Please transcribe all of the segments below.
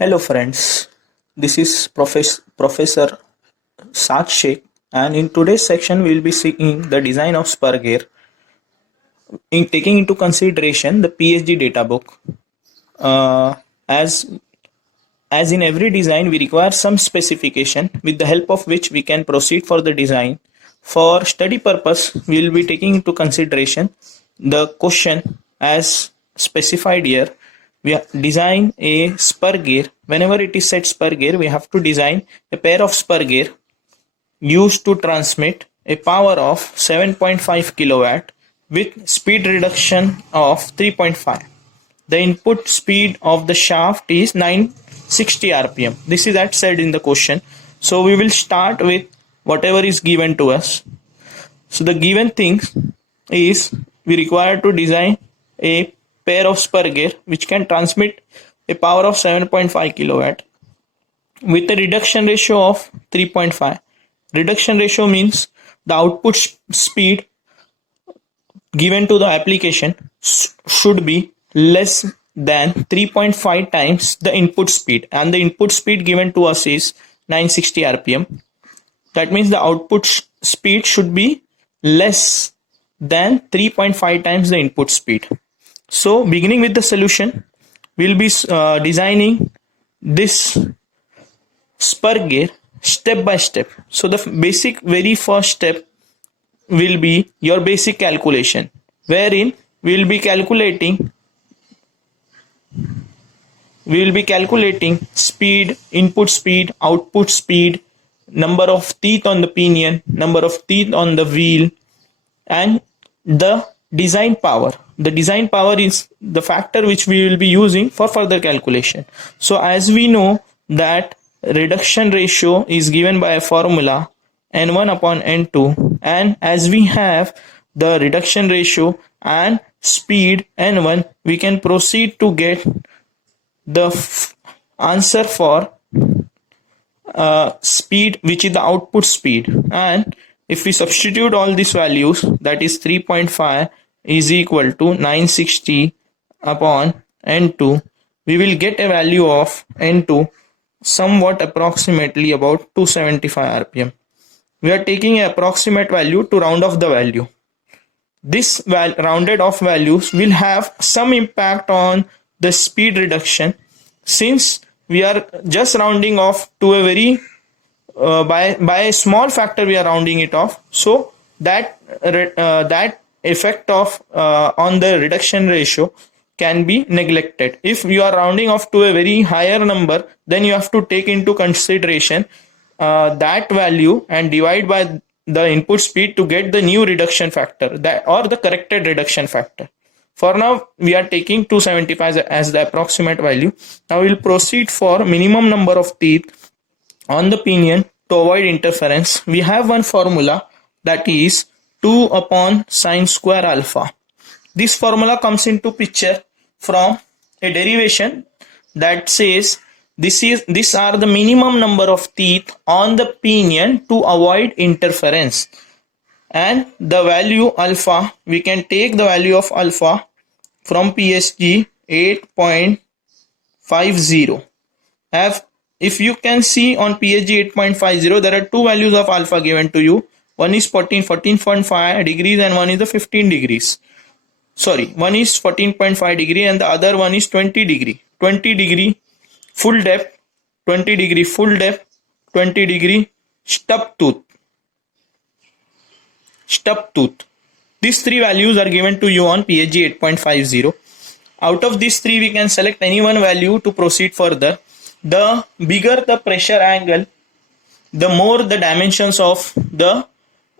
Hello friends, this is Professor Saad Sheikh, and in today's section we will be seeing the design of spur gear in taking into consideration the PSG data book. Uh, as as in every design we require some specification with the help of which we can proceed for the design. For study purpose we will be taking into consideration the question as specified here. We design a spur gear. Whenever it is said spur gear, we have to design a pair of spur gear used to transmit a power of 7.5 kilowatt with speed reduction of 3.5. The input speed of the shaft is 960 rpm. This is that said in the question. So we will start with whatever is given to us. So the given things is we require to design a pair of spur gear which can transmit a power of 7.5 kilowatt with a reduction ratio of 3.5. Reduction ratio means the output speed given to the application should be less than 3.5 times the input speed, and the input speed given to us is 960 rpm. That means the output speed should be less than 3.5 times the input speed. So beginning with the solution, we'll be designing this spur gear step by step. So the very first step will be your basic calculation, wherein we will be calculating speed, input speed, output speed, number of teeth on the pinion, number of teeth on the wheel, and the design power. The design power is the factor which we will be using for further calculation. So as we know that reduction ratio is given by a formula n1 upon n2, and as we have the reduction ratio and speed n1, we can proceed to get the answer for speed, which is the output speed. And if we substitute all these values, that is 3.5 is equal to 960 upon n2, we will get a value of n2 somewhat approximately about 275 rpm. We are taking an approximate value to round off the value. This rounded off values will have some impact on the speed reduction, since we are just rounding off to a very by a small factor we are rounding it off. So that effect of on the reduction ratio can be neglected. If you are rounding off to a very higher number, then you have to take into consideration that value and divide by the input speed to get the new reduction factor, that or the corrected reduction factor. For now we are taking 275 as the approximate value. Now we will proceed for minimum number of teeth on the pinion to avoid interference. We have one formula, that is 2 upon sine square alpha. This formula comes into picture from a derivation that says these are the minimum number of teeth on the pinion to avoid interference, and the value alpha, we can take the value of alpha from PSG 8.50. If you can see on PSG 8.50, there are two values of alpha given to you. One is 14.5 degrees and one is the 15 degrees. Sorry, one is 14.5 degree and the other one is 20 degree. 20 degree full depth, 20 degree full depth, 20 degree stub tooth. These three values are given to you on PSG 8.50. Out of these three, we can select any one value to proceed further. The bigger the pressure angle, the more the dimensions of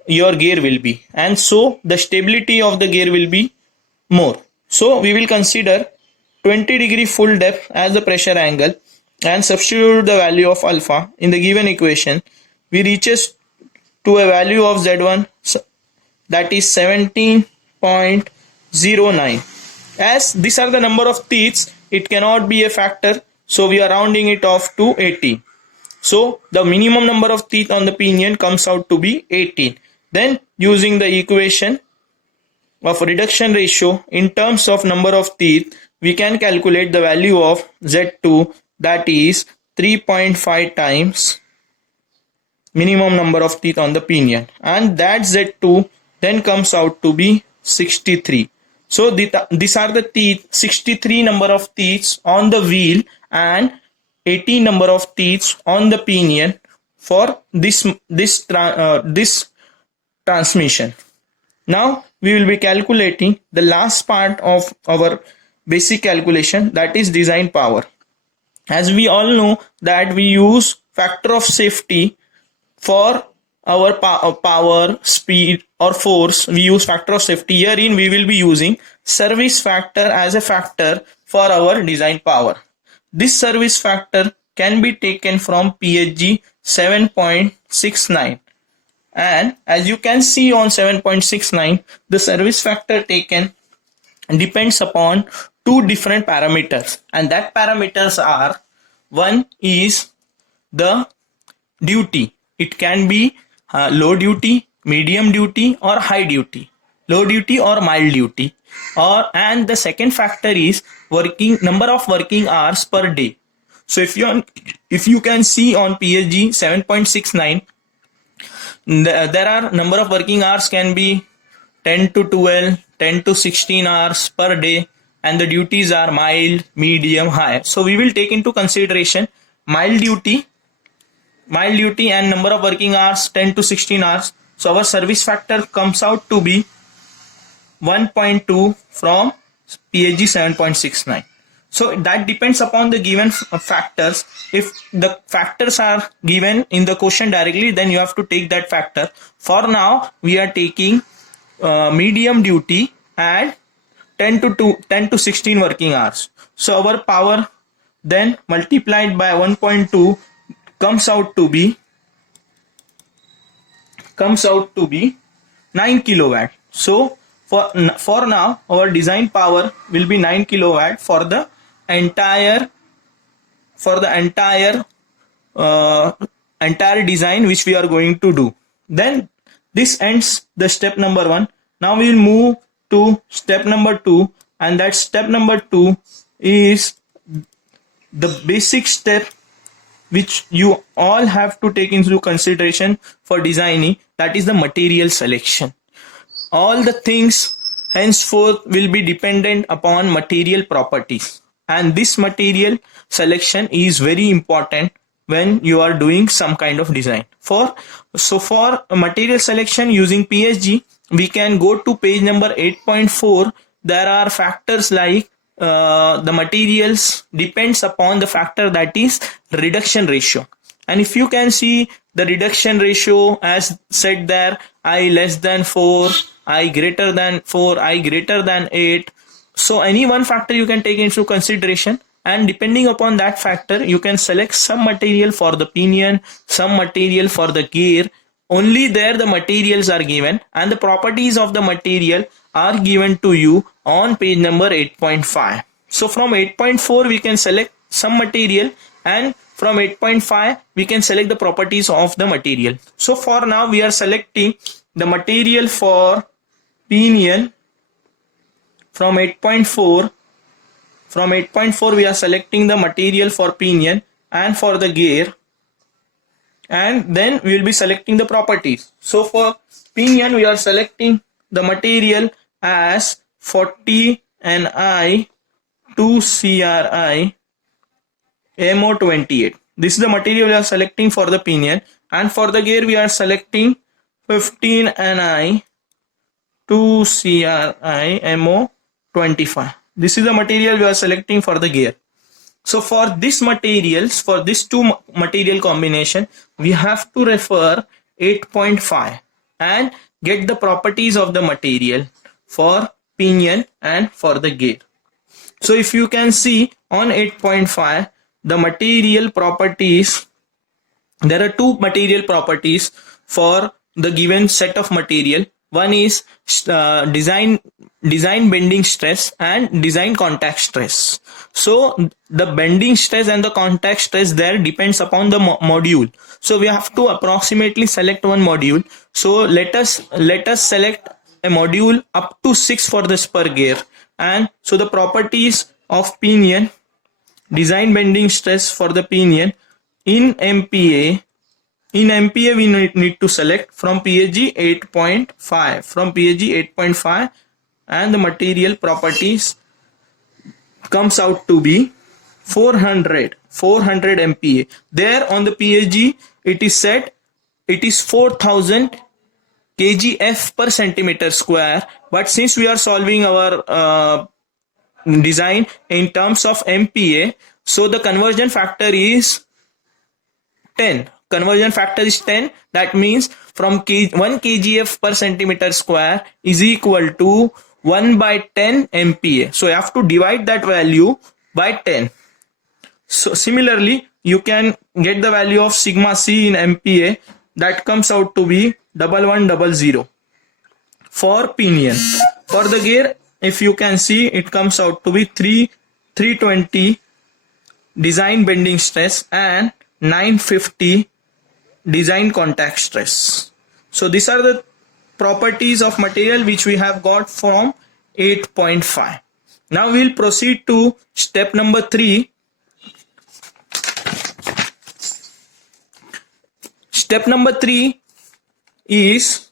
your gear will be, and so the stability of the gear will be more. So we will consider 20 degree full depth as the pressure angle and substitute the value of alpha in the given equation. We reaches to a value of Z1, that is 17.09. As these are the number of teeth, it cannot be a factor, so we are rounding it off to 18. So the minimum number of teeth on the pinion comes out to be 18. Then using the equation of reduction ratio in terms of number of teeth, we can calculate the value of Z2, that is 3.5 times minimum number of teeth on the pinion, and that Z2 then comes out to be 63. So these are the teeth, 63 number of teeth on the wheel and 80 number of teeth on the pinion for this transmission. Now we will be calculating the last part of our basic calculation, that is design power. As we all know that we use factor of safety for our power, speed or force. We use factor of safety. Herein we will be using service factor as a factor for our design power. This service factor can be taken from PSG 7.69, and as you can see on 7.69, the service factor taken depends upon two different parameters, and that parameters are, one is the duty. It can be low duty, medium duty or high duty, low duty or mild duty, and the second factor is number of working hours per day. So if you can see on PSG 7.69, there are number of working hours can be 10 to 12, 10 to 16 hours per day, and the duties are mild, medium, high. So we will take into consideration mild duty and number of working hours 10 to 16 hours. So our service factor comes out to be 1.2 from PSG 7.69. So that depends upon the given factors. If the factors are given in the question directly, then you have to take that factor. For now we are taking medium duty and 10 to 16 working hours. So our power then multiplied by 1.2 comes out to be 9 kilowatt. So for now our design power will be 9 kilowatt for the entire design which we are going to do. Then this ends the step number 1. Now we will move to step number 2, and that step number 2 is the basic step which you all have to take into consideration for designing, that is the material selection. All the things henceforth will be dependent upon material properties, and this material selection is very important when you are doing some kind of design. For material selection using PSG, we can go to page number 8.4. There are factors like the materials depends upon the factor, that is reduction ratio. And if you can see the reduction ratio as said there, I less than 4, I greater than 4, I greater than 8. So any one factor you can take into consideration, and depending upon that factor you can select some material for the pinion, some material for the gear. Only there the materials are given, and the properties of the material are given to you on page number 8.5. So from 8.4 we can select some material, and from 8.5 we can select the properties of the material. So for now we are selecting the material for pinion from 8.4. From 8.4 we are selecting the material for pinion and for the gear, and then we will be selecting the properties. So for pinion we are selecting the material as 40 Ni 2 CRI MO28. This is the material we are selecting for the pinion, and for the gear we are selecting 15 Ni 2 CRI MO25. This is the material we are selecting for the gear. So for this materials, for this two material combination, we have to refer 8.5 and get the properties of the material for pinion and for the gear. So if you can see on 8.5, the material properties, there are two material properties for the given set of material. One is design bending stress and design contact stress. So the bending stress and the contact stress there depends upon the module. So we have to approximately select one module. So let us select a module up to 6 for the spur gear. And so the properties of pinion, design bending stress for the pinion in MPa. In MPa, we need to select from PHG 8.5, from PHG 8.5, and the material properties comes out to be 400 MPa. There on the PHG, it is said it is 4000 kgf per centimeter square, but since we are solving our design in terms of MPa, so the conversion factor is 10. Conversion factor is 10. That means from 1 kgf per centimeter square is equal to 1 by 10 MPa. So you have to divide that value by 10. So similarly, you can get the value of sigma c in MPa. That comes out to be 1100 for pinion. For the gear, if you can see, it comes out to be 320 design bending stress and 950 design contact stress. So these are the properties of material which we have got from 8.5. Now we will proceed to step number 3. Step number 3 is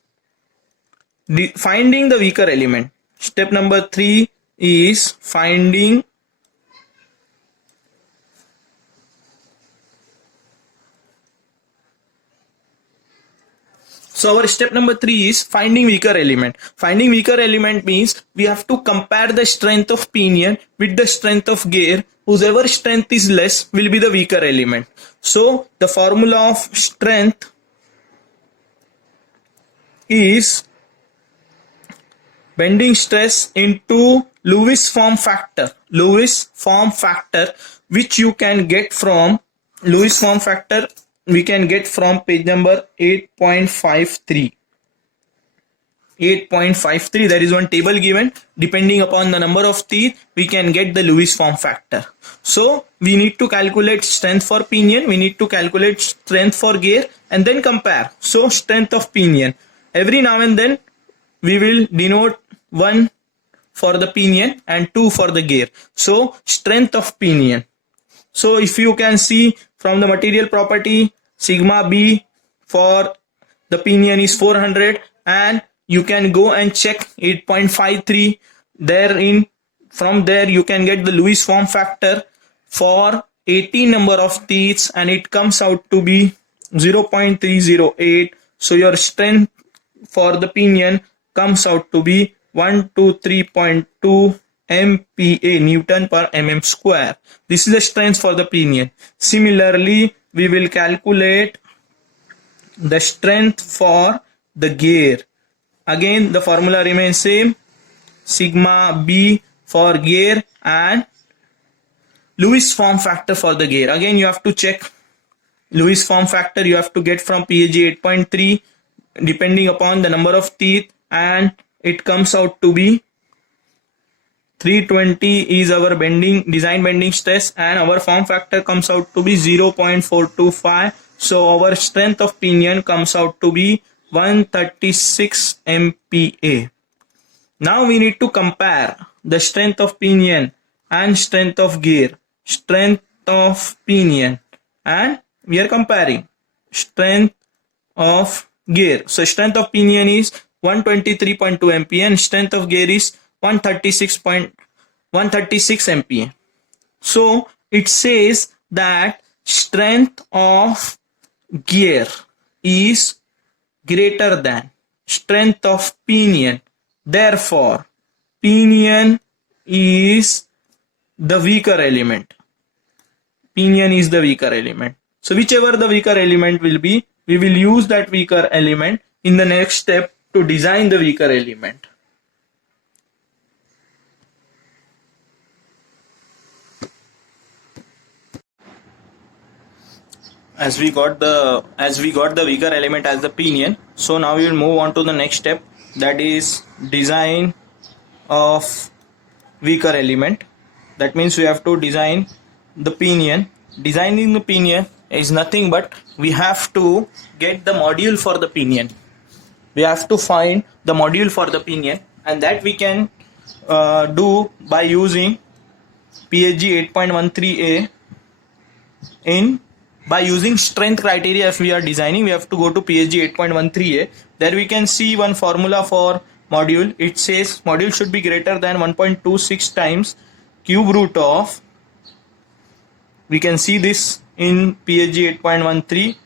finding the weaker element. Step number 3 is finding So our step number 3 is finding weaker element. Finding weaker element means we have to compare the strength of pinion with the strength of gear. Whosever strength is less will be the weaker element. So the formula of strength is bending stress into Lewis form factor. Lewis form factor, which you can get from Lewis form factor, we can get from page number 8.53. 8.53, there is one table given. Depending upon the number of teeth, we can get the Lewis form factor. So we need to calculate strength for pinion, we need to calculate strength for gear, and then compare. So strength of pinion. Every now and then we will denote 1 for the pinion and 2 for the gear. So strength of pinion. So if you can see from the material property, sigma b for the pinion is 400, and you can go and check 8.53 therein. From there you can get the Lewis form factor for 80 number of teeth, and it comes out to be 0.308. So your strength for the pinion comes out to be 123.2 MPa, Newton per mm square. This is the strength for the pinion. Similarly, we will calculate the strength for the gear. Again, the formula remains same. Sigma b for gear and Lewis form factor for the gear. Again, you have to check Lewis form factor. You have to get from PHG 8.3 depending upon the number of teeth, and it comes out to be 320 is our design bending stress, and our form factor comes out to be 0.425. So our strength of pinion comes out to be 136 MPa. Now we need to compare the strength of pinion and strength of gear. Strength of pinion, and we are comparing strength of gear. So strength of pinion is 123.2 MPa and strength of gear is 136 MPa. So it says that strength of gear is greater than strength of pinion. Therefore, pinion is the weaker element. Pinion is the weaker element. So whichever the weaker element will be, we will use that weaker element in the next step to design the weaker element. As we got the weaker element as the pinion, so now we will move on to the next step, that is design of weaker element. That means we have to design the pinion. Designing the pinion is nothing but we have to get the module for the pinion. We have to find the module for the pinion, and that we can do by using PHG 8.13a in by using strength criteria. If we are designing, we have to go to PHG 8.13a. There we can see one formula for module. It says module should be greater than 1.26 times cube root of, we can see this in PHG 8.13,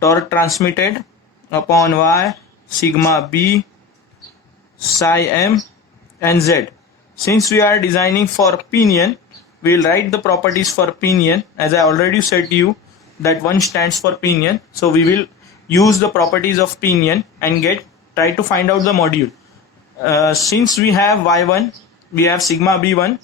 torque transmitted upon Y sigma B psi m and Z. Since we are designing for pinion, we will write the properties for pinion. As I already said to you that one stands for pinion, so we will use the properties of pinion and try to find out the module. Since we have Y1, we have sigma B1,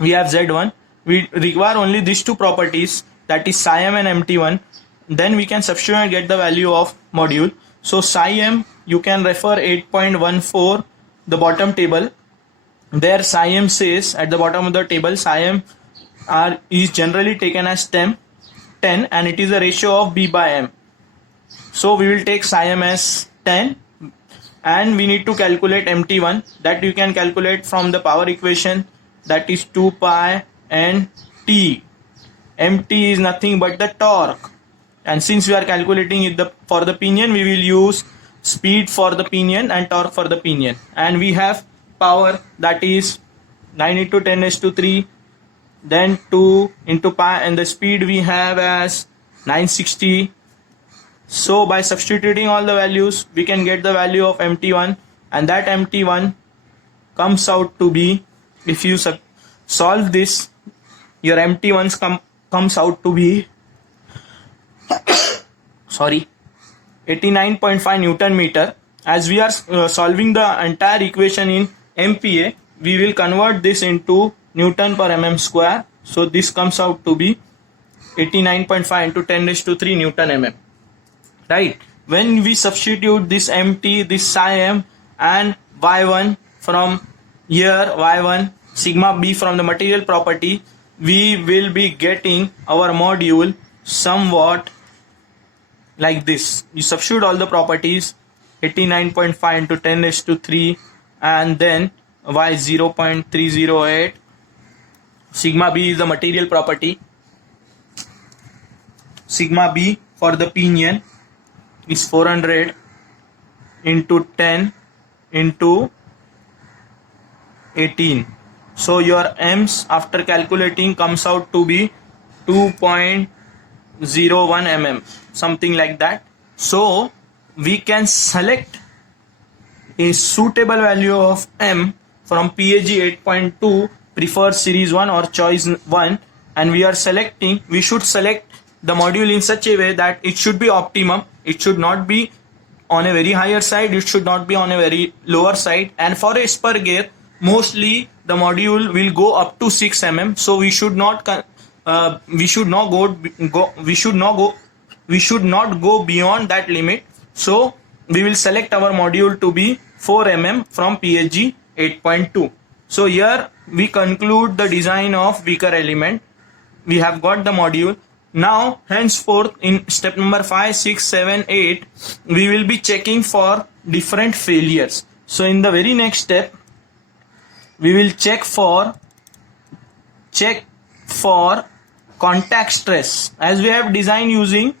we have Z1, we require only these two properties, that is psi m and mt1. Then we can substitute and get the value of module. So psi m, you can refer 8.14, the bottom table. There psi m says at the bottom of the table, psi m is generally taken as 10 and it is a ratio of B by M. So we will take psi m as 10 and we need to calculate mt1, that you can calculate from the power equation, that is 2 pi n t. Mt is nothing but the torque, and since we are calculating it for the pinion, we will use speed for the pinion and torque for the pinion. And we have power, that is 9 into 10 raised to 3, then 2 into pi, and the speed we have as 960. So by substituting all the values, we can get the value of mt1, and that mt1 comes out to be, if you solve this, your mt1 comes out to be 89.5 Newton meter. As we are solving the entire equation in MPa, we will convert this into Newton per mm square. So this comes out to be 89.5 into 10 raised to 3 Newton mm. Right? When we substitute this mt, this psi m and y1 from here, y1 sigma b from the material property, we will be getting our module somewhat like this. You substitute all the properties, 89.5 into 10 raised to 3, and then y 0.308. Sigma b is the material property. Sigma b for the pinion is 400 into 10 into 18. So your m's after calculating comes out to be 2.01 mm, something like that. So we can select a suitable value of m from PHG 8.2 preferred series 1 or choice 1, and we should select the module in such a way that it should be optimum. It should not be on a very higher side, it should not be on a very lower side. And for a spur gear, mostly the module will go up to 6 mm. So we should not go beyond that limit. So we will select our module to be 4 mm from PHG 8.2. So here we conclude the design of weaker element. We have got the module. Now henceforth in step number 5, 6, 7, 8, we will be checking for different failures. So in the very next step, we will check for contact stress. As we have designed using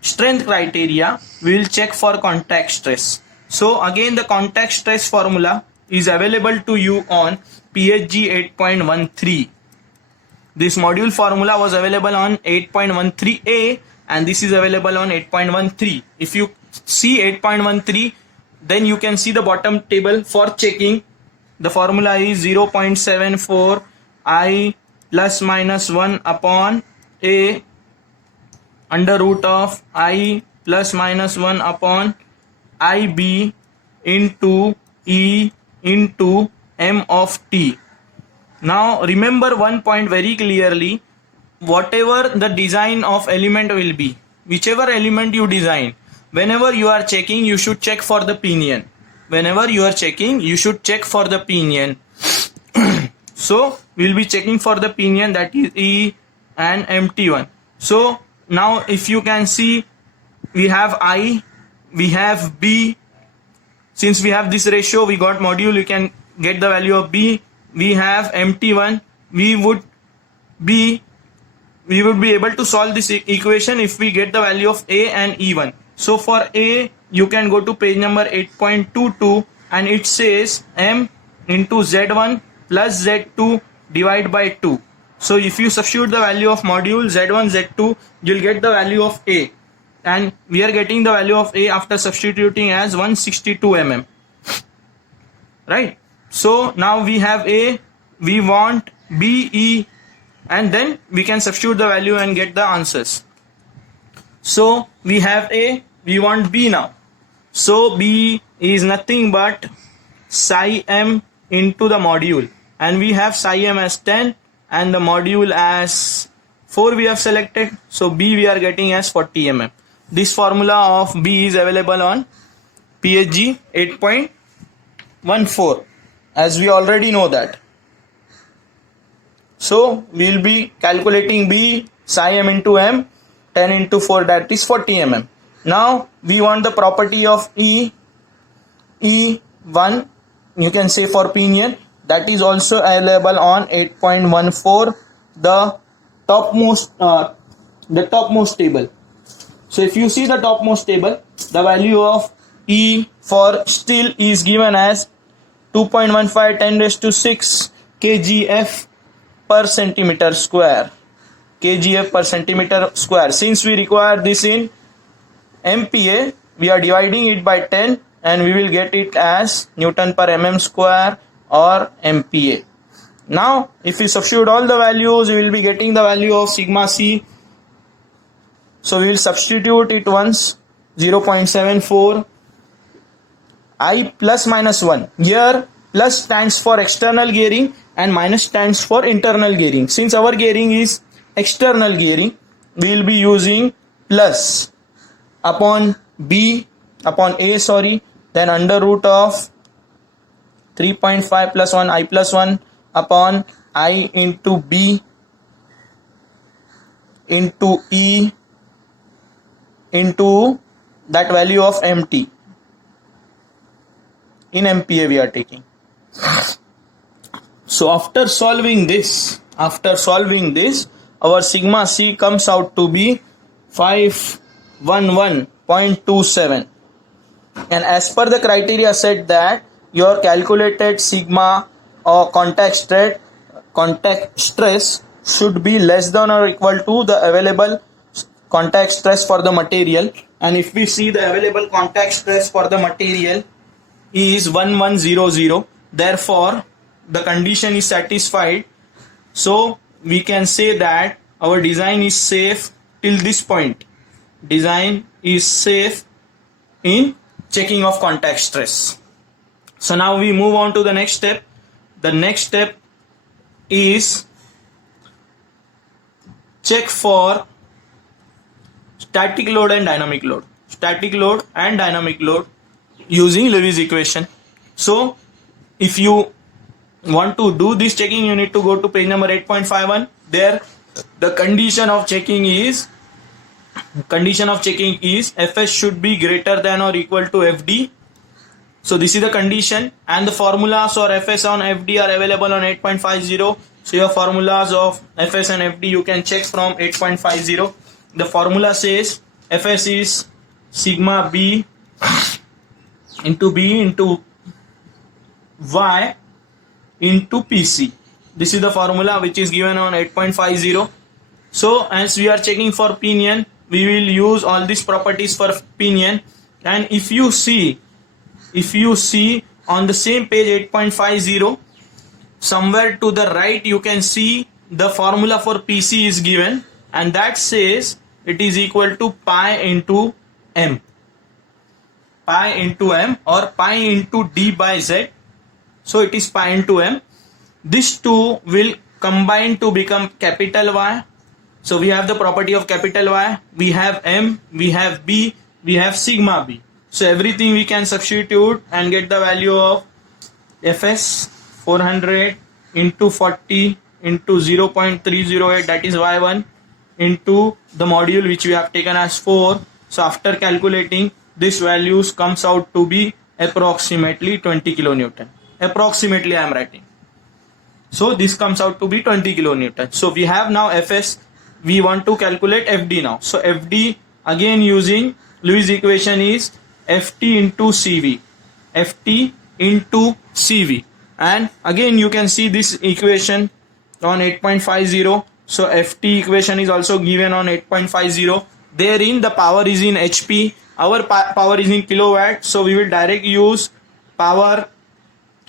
strength criteria, we will check for contact stress. So again, the contact stress formula is available to you on PHG 8.13. This module formula was available on 8.13a and this is available on 8.13. If you see 8.13, then you can see the bottom table for checking. The formula is 0.74 I plus minus 1 upon a under root of I plus minus 1 upon IB into E into M of T. Now remember one point very clearly, whatever the design of element will be, whichever element you design, whenever you are checking, you should check for the pinion. Whenever you are checking, you should check for the pinion. So we will be checking for the pinion, that is E and MT1. So now if you can see, we have I, we have B. Since we have this ratio, we got module, you can get the value of B. We have MT1. We would B, we would be able to solve this equation if we get the value of A and E1. So for A, you can go to page number 8.22 and it says M into Z1 plus Z2 divided by 2. So if you substitute the value of module Z1, Z2, you'll get the value of A. And we are getting the value of A after substituting as 162 mm. Right? So now we have A, we want B, E, and then we can substitute the value and get the answers. So we have A, we want B now. So B is nothing but psi m into the module, and we have psi m as 10 and the module as 4 we have selected. So B we are getting as 40 mm. This formula of B is available on PSG 8.14, as we already know that. So we will be calculating B, psi m into m, 10 into 4, that is 40 mm. Now we want the property of E, E1, you can say for pinion, that is also available on 8.14, the topmost table. So if you see the topmost table, the value of E for steel is given as 2.15 10 raised to 6 kgf per centimeter square. kgf per centimeter square. Since we require this in MPa, we are dividing it by 10 and we will get it as Newton per mm square or MPa. Now if we substitute all the values, we will be getting the value of sigma c. So we will substitute it once, 0.74. I plus minus 1. Here plus stands for external gearing and minus stands for internal gearing. Since our gearing is external gearing, we will be using plus upon A, then under root of 3.5 plus 1 I plus 1 upon I into B into E into that value of MT. In MPa we are taking. So after solving this, our sigma c comes out to be 511.27, and as per the criteria said that your calculated sigma or contact stress should be less than or equal to the available contact stress for the material. And if we see the available contact stress for the material is 1100, therefore the condition is satisfied. So we can say that our design is safe till this point. Design is safe in checking of contact stress. So now we move on to the next step. The next step is check for static load and dynamic load. Static load and dynamic load using Lewis equation. So if you want to do this checking, you need to go to page number 8.51. There the condition of checking is Fs should be greater than or equal to Fd. So this is the condition, and the formulas for Fs on Fd are available on 8.50. So your formulas of Fs and Fd you can check from 8.50. The formula says Fs is sigma b into y into Pc. This is the formula which is given on 8.50. So as we are checking for pinion, we will use all these properties for pinion. And if you see on the same page 8.50, somewhere to the right you can see the formula for Pc is given, and that says it is equal to pi into m or pi into d by z. So it is pi into m. These two will combine to become capital Y. So we have the property of capital Y, we have m, we have b, we have sigma b. So everything we can substitute and get the value of Fs 400 into 40 into 0.308, that is y1, into the module which we have taken as 4. So after calculating, this values comes out to be approximately 20 kilonewton. Approximately I am writing. So this comes out to be 20 kilonewton. So we have now Fs. We want to calculate Fd now. So Fd, again using Lewis equation, is Ft into Cv. Ft into Cv. And again you can see this equation on 8.50. So Ft equation is also given on 8.50. Therein the power is in HP. Our power is in kilowatt. So we will directly use power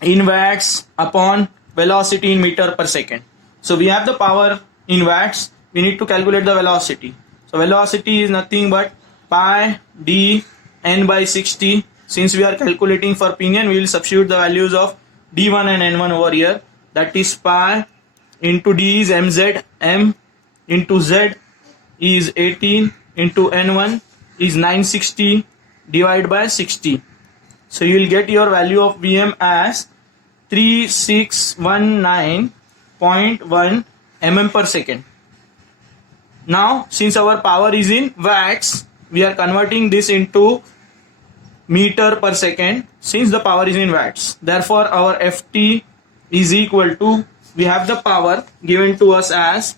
in watts upon velocity in meter per second. So we have the power in watts. We need to calculate the velocity. So velocity is nothing but pi d n by 60. Since we are calculating for pinion, we will substitute the values of d1 and n1 over here. That is pi into d is mz, m into z is 18 into n1 is 960 divided by 60. So you will get your value of Vm as 3619.1 mm per second. Now since our power is in watts, we are converting this into meter per second since the power is in watts. Therefore our Ft is equal to, we have the power given to us as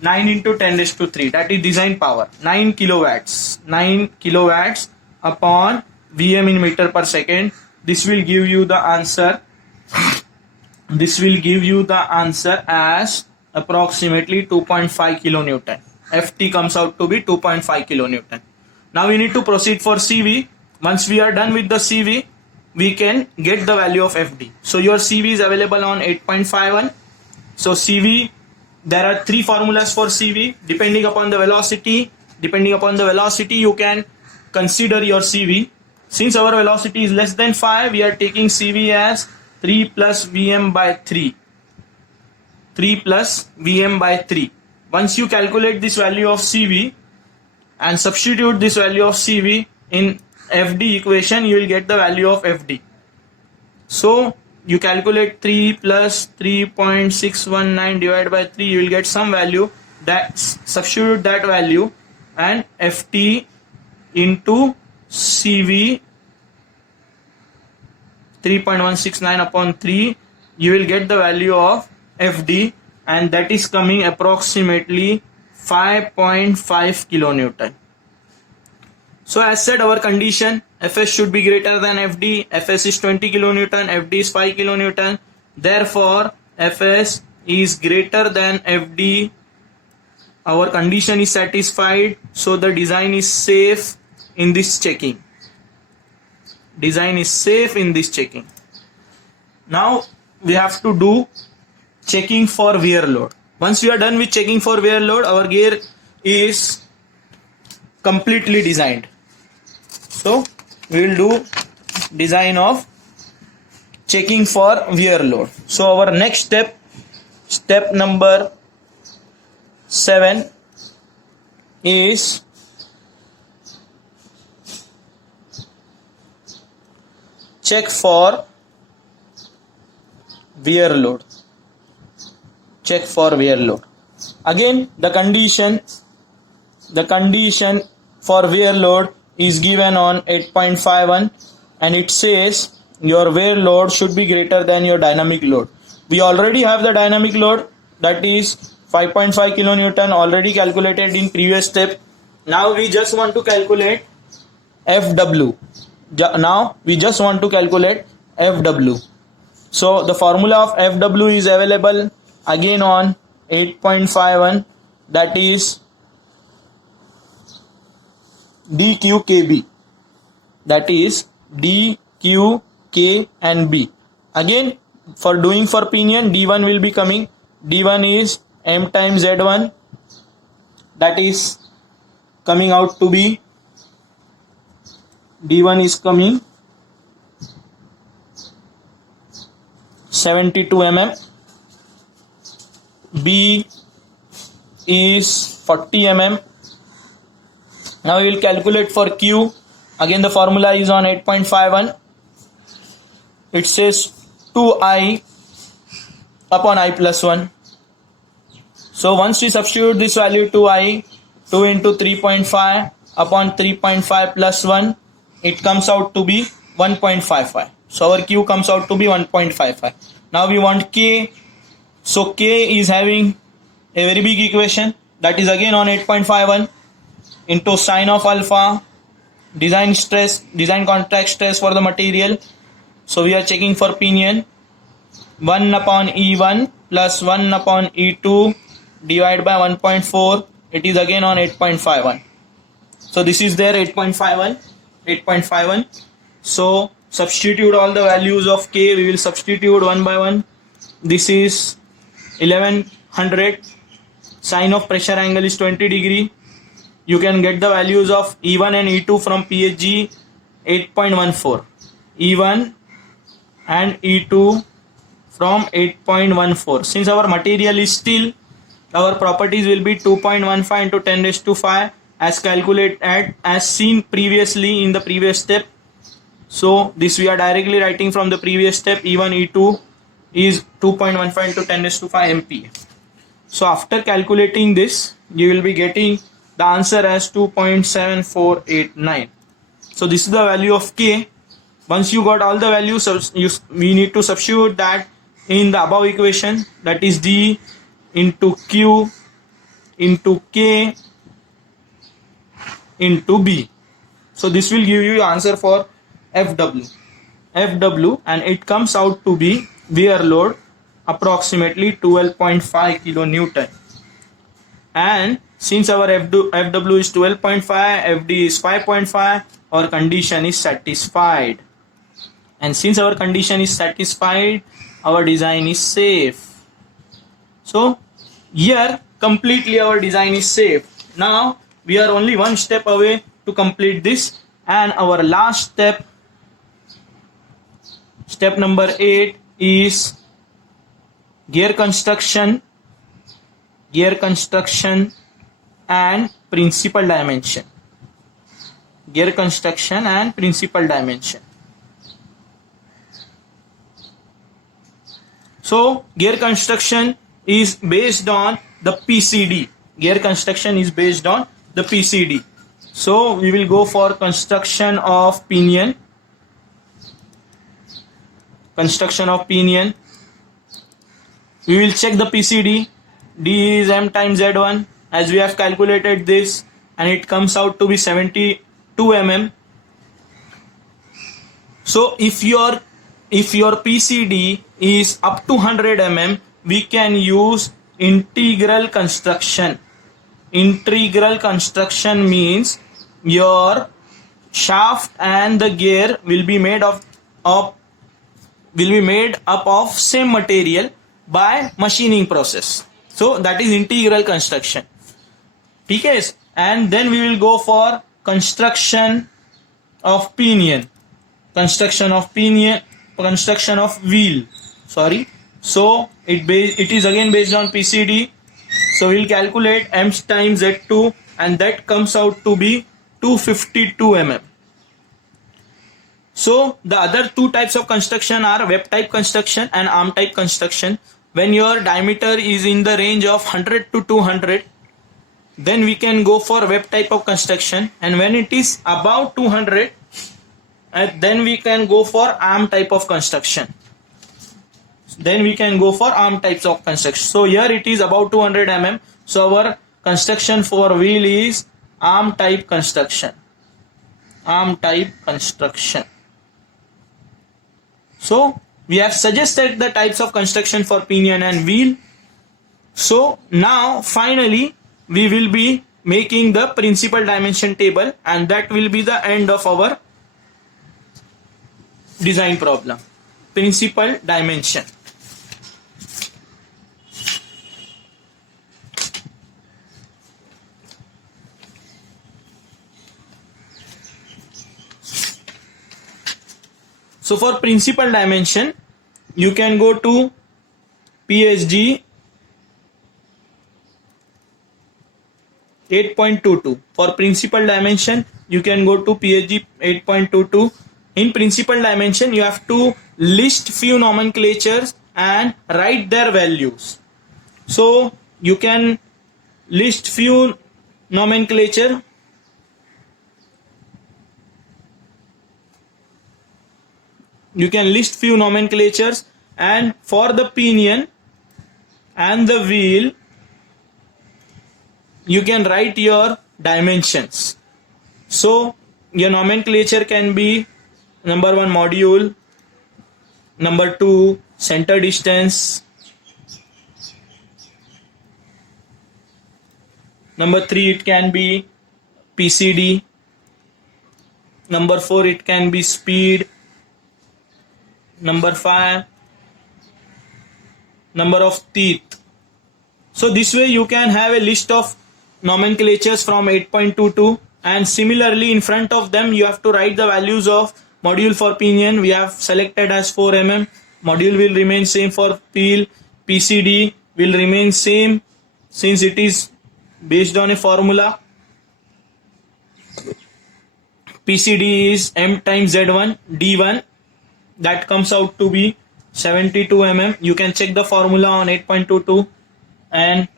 9 into 10 raised to 3, that is design power, 9 kilowatts. 9 kilowatts upon Vm in meter per second. This will give you the answer. This will give you the answer as approximately 2.5 kilonewton. Ft comes out to be 2.5 kilonewton. Now we need to proceed for Cv. Once we are done with the Cv, we can get the value of Fd. So your Cv is available on 8.51. So Cv, there are three formulas for Cv depending upon the velocity. Depending upon the velocity, you can consider your Cv. Since our velocity is less than 5, we are taking Cv as 3 plus Vm by 3. 3 plus Vm by 3. Once you calculate this value of Cv and substitute this value of Cv in Fd equation, you will get the value of Fd. So you calculate 3 plus 3.619 divided by 3, you will get some value. That substitute that value and Ft into Cv 3.169 upon 3, you will get the value of Fd, and that is coming approximately 5.5 kilonewton. So as said, our condition, Fs should be greater than Fd. Fs is 20 kilonewton, Fd is 5 kilonewton. Therefore Fs is greater than Fd. Our condition is satisfied, so the design is safe in this checking. Design is safe in this checking. Now we have to do checking for wear load. Once we are done with checking for wear load, our gear is completely designed. So we will do design of checking for wear load. So our next step number 7 is check for wear load. Check for wear load. Again, the condition for wear load is given on 8.51, and it says your wear load should be greater than your dynamic load. We already have the dynamic load, that is 5.5 kilonewton, already calculated in previous step. Now we just want to calculate Fw. So the formula of Fw is available again on 8.51, that is dq/kb, that is dq, k and b. Again, for doing for pinion, d1 will be coming. D1 is m times z1, that is coming out to be, D1 is coming 72 mm, B is 40 mm. Now we will calculate for Q. Again the formula is on 8.51. It says 2I upon I plus 1. So once we substitute this value 2I, 2 into 3.5 upon 3.5 plus 1, it comes out to be 1.55. So our Q comes out to be 1.55. Now we want K. So K is having a very big equation that is again on 8.51 into sine of alpha, design stress, design contact stress for the material. So we are checking for pinion, 1 upon E1 plus 1 upon E2 divided by 1.4. It is again on 8.51. So this is there 8.51, 8.51. So substitute all the values of K. We will substitute one by one. This is 1100. Sine of pressure angle is 20 degree. You can get the values of E1 and E2 from PSG 8.14. E1 and E2 from 8.14. Since our material is steel, our properties will be 2.15 into 10 raised to 5 as seen previously in the previous step. So this we are directly writing from the previous step. E1 E2 is 2.15 into 10 raised to 5 MPa. So after calculating this, you will be getting the answer as 2.7489. So this is the value of K. Once you got all the values, we need to substitute that in the above equation, that is D into Q into K into B. So this will give you the answer for FW, and it comes out to be wear load approximately 12.5 kilonewton. And since our FW is 12.5, FD is 5.5, our condition is satisfied. And since our condition is satisfied, our design is safe. So here completely our design is safe. Now we are only one step away to complete this, and our last step, step number 8, is gear construction and principal dimension. Gear construction and principal dimension. So gear construction is based on the PCD. Gear construction is based on the PCD. So we will go for construction of pinion. Construction of pinion. We will check the PCD. D is M times Z1, as we have calculated this, and it comes out to be 72 mm. So if your PCD is up to 100 mm, we can use integral construction. Integral construction means your shaft and the gear will be made up of same material by machining process. So that is integral construction. Okay, and then we will go for construction of pinion. Construction of wheel. So it is again based on PCD. So we'll calculate M times Z2, and that comes out to be 252 mm. So the other two types of construction are web type construction and arm type construction. When your diameter is in the range of 100 to 200, then we can go for web type of construction, and when it is above 200, then we can go for arm type of construction. So here it is about 200 mm. So our construction for wheel is arm type construction. So we have suggested the types of construction for pinion and wheel. So now finally we will be making the principal dimension table, and that will be the end of our design problem. Principal dimension. So for principal dimension, you can go to PSG 8.22. For principal dimension, you can go to PSG 8.22. In principal dimension, you have to list few nomenclatures and write their values. So you can list few nomenclature. You can list few nomenclatures, and for the pinion, and the wheel, you can write your dimensions. So your nomenclature can be number 1 module, number 2 center distance, number 3 it can be PCD, number 4 it can be speed, number 5 number of teeth. So this way you can have a list of nomenclatures from 8.22, and similarly in front of them you have to write the values of module for pinion. We have selected as 4 mm. Module will remain same for peel. PCD will remain same since it is based on a formula. PCD is M times Z1 D1, that comes out to be 72 mm. You can check the formula on 8.22. And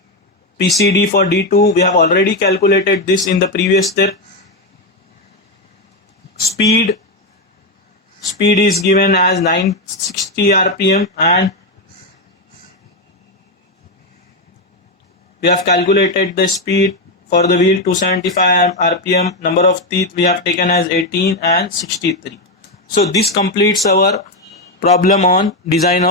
PCD for D2 we have already calculated this in the previous step. Speed is given as 960 rpm, and we have calculated the speed for the wheel 275 rpm. Number of teeth we have taken as 18 and 63. So this completes our problem on design of